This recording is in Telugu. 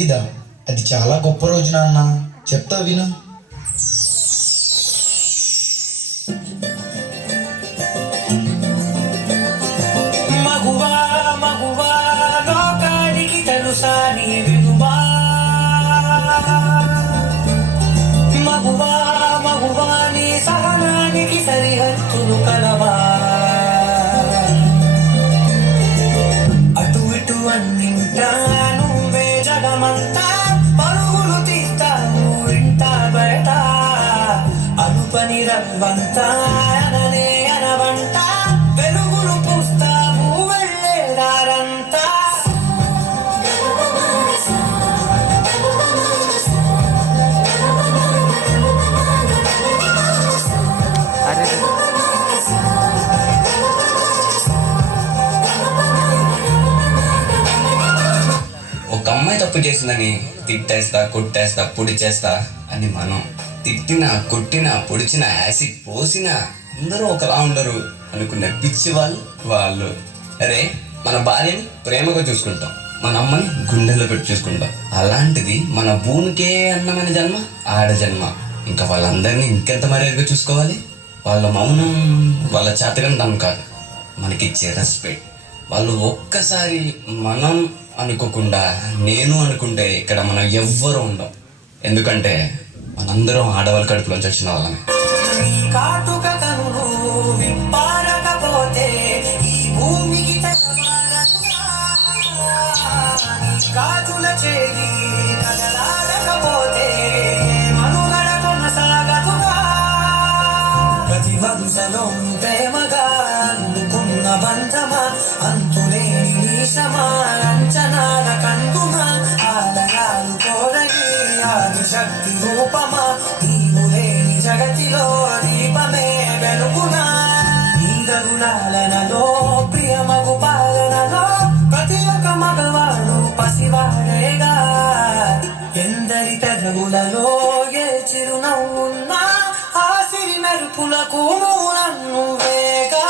ఇదా అది చాలా గొప్ప రోజు నాన్న. చెప్తా విను. మగువా మగువా లోకానికి తెలుసా నీ విలువా. మగువా మగువా నీ సహనానికి సరిహద్దులు కలవా. అటు ఇటు అన్నింటా నువ్వే జగమంతా పరుగులు తీస్తావు ఇంట బయట. అనుపని రవ్వంతా అననే అనవంట వెలుగులు పూస్తావు వెళ్ళేదారంతా. ఒక అమ్మాయి తప్పు చేసిందని తిట్టేస్తా, కొట్టేస్తా, పొడి చేస్తా అని మనం తిట్టినా, కొట్టినా, పొడిచినా, యాసిడ్ పోసినా అందరూ ఒకలా ఉండరు అనుకునే పిచ్చి వాళ్ళు. అరే, మన భార్యని ప్రేమగా చూసుకుంటాం, మన అమ్మని గుండెల్లో పెట్టి చూసుకుంటాం. అలాంటిది మన భూమికే అన్నమైన జన్మ ఆడ జన్మ. ఇంకా వాళ్ళందరినీ ఇంకెంత మర్యాదగా చూసుకోవాలి. వాళ్ళ మౌనం వాళ్ళ చాతకందనం కాదు, మనకిచ్చే రెస్పెక్ట్. వాళ్ళు ఒక్కసారి మనం అనుకోకుండా నేను అనుకుంటే ఇక్కడ మనం ఎవ్వరూ ఉండం. ఎందుకంటే మనందరం ఆడవాళ్ళ కడుపులోంచి వచ్చిన వాళ్ళని. కాటుక కనులు విప్పారకపోతే ఈ భూమికి గాజుల చేయి కదలాడకపోతే మనుగడ కొనసాగదుగా. ప్రతి వరుసలో ప్రేమగా అందుకున్న బంధమా, అంతులేని నీశమా, అంచనాల కందుమా, ఆలయాలు కోరగి ఆదిశక్తి రూపమా, నీవు లేని జగతిలో దీపమే వెలుగునా. ఈదగులాలనలో ప్రియమగు పాలనలో ప్రతి ఒక్క మగవాడు పసివాడేగా. ఎందరి పెదవులలో ఏ చిరునవ్వున్నా ఆ సిరి మెరుపులకు నన్ను వేగా.